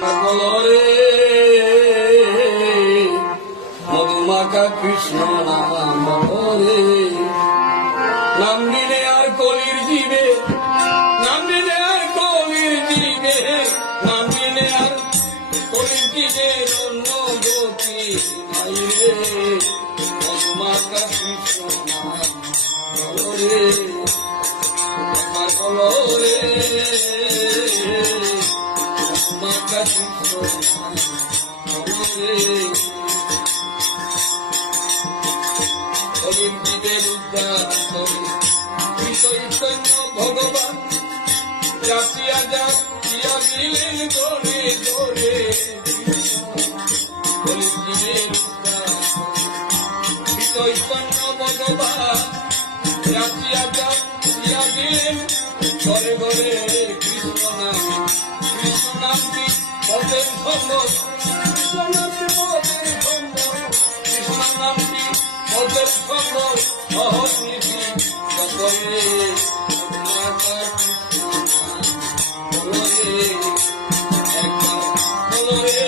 কলরে মধুমাখা কৃষ্ণ নাম করে নাম দিলে আর কলির জীবে, নাম দিলে আর কলির জীবে, নাম দিলে আর কলির জীবে অন্য গতি নাই রে। মধুমাখা কৃষ্ণ নাম করে কলরে মধুমাখা কৃষ্ণ নাম করে কলির জীবের উদ্ধার করে চৈতন্য ভগবান জাতিয়া জাতিয়া দিলেন ধরে ধরে কলির জীবের উদ্ধার চৈতন্য ভগবান জাতিয়া জাতিয়া দিলেন ঘরে ঘরে কৃষ্ণ নামটি পদের সম্ভব, কৃষ্ণ নামটি পদের সম্ভব, কৃষ্ণ নামটি পদের সম্ভব সহজ নীতি করে মাতা কৃষ্ণ একবার বলরে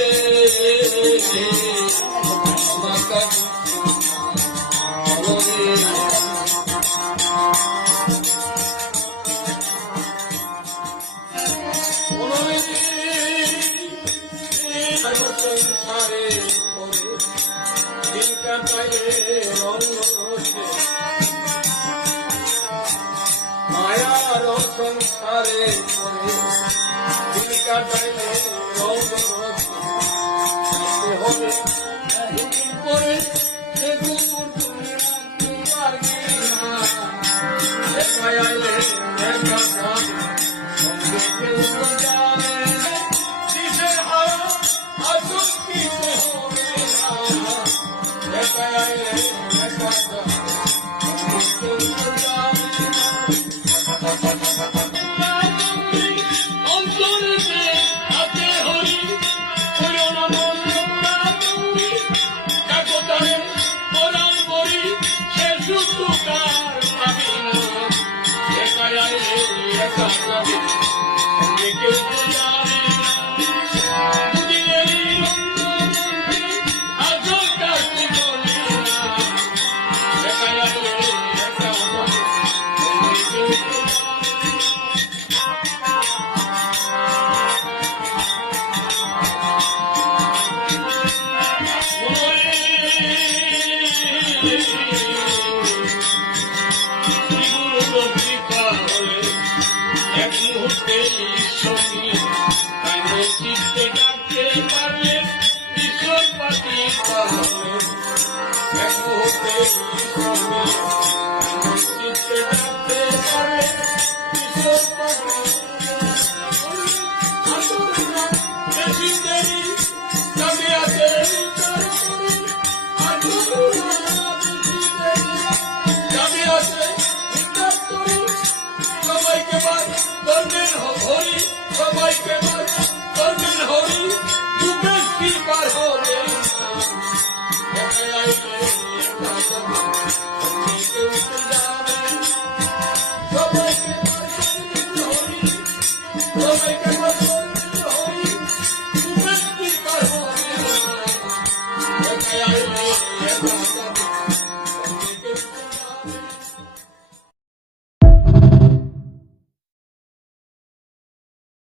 মাতা সংসারে পরে দিন কাটাইলে রঙ্গ রসে, মায়ার সংসারে পরে দিন কাটাইলে রঙ্গ রসে, হবে দুদিন পরে সে দূর তুমি রাখতে পারবি না, একাই আইলে একা যাবে সঙ্গে কেউ তো যাবে না, কিসের হারা আসল কিসে হবে না, একাই আইলে একা যাবে সঙ্গে কেউ তো যাবে না। অন্তরেতে হাতে হরি হইল না মন কাকতারে কোরআন বলি সে শুধু কার পাবি না, একাই আইলে একা যাবে সঙ্গে কেউ তো যাবে না, দুদিনেরই রঙ্গমঞ্চে আসল কাজটি বলি না, একাই আইলে একা যাবে সঙ্গে কেউ তো যাবে না। এক মুহূর্তে সঙ্গী চিত্তে ডাকতে পারে